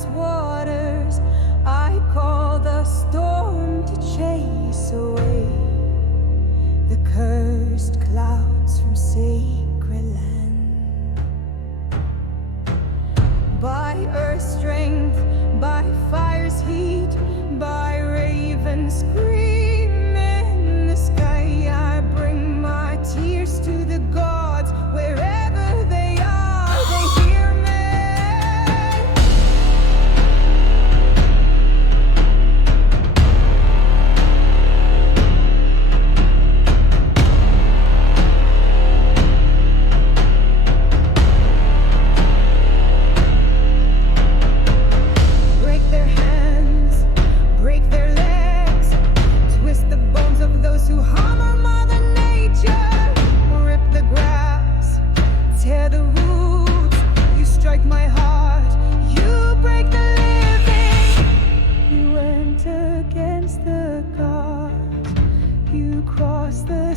tumultuous waters. I call the storm to chase away the cursed clouds from sacred land. By earth's strength, by fire's heat, by ravens scream in the sky, I bring my tears to the gods. Wherever they are, they hear me. Break their hands, break their legs, twist the bones of those who harm our Mother Nature. Rip the grass, tear the roots. You strike my heart, you break the living. You went against the gods, you crossed the